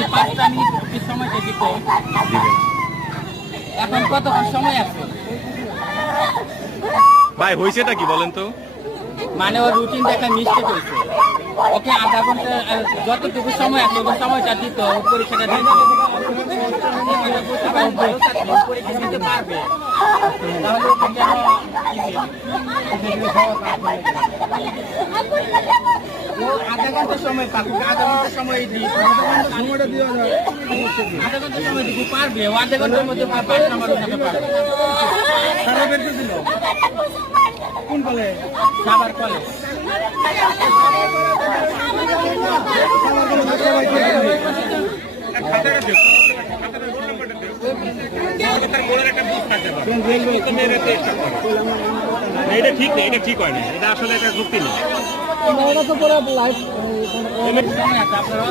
যদি 5টা মিনিট সময় দিতে দিবেন। এখন কতক্ষণ সময় আছে? ভাই হয়েছেটা কি বলেন তো? মানে ওর রুটিন দেখা মিস্টেক হয়েছে। ওকে আধা ঘন্টা যতটুকু সময় আছে ওই সময়টা দিত পরীক্ষাটা দিতে। পরীক্ষা দিতে পারবে তাহলে ওকে কেন ও আধা ঘন্টা সময় পাবো, আধা ঘন্টা সময় দিই, সময়টা দেওয়া যায় আধা ঘন্টা সময় দিতে পারবে, ও আধা ঘন্টার মধ্যে 5 নাম্বার উঠাতে পারবে। সারা বের করে দিল কোন বলে সাবার কলেজ এটা ঠিক নেই, এটা ঠিক হয় না, এটা আসলে একটা যুক্তি নেই। ওরা তো পুরো লাইফ সময় আছে আপনারা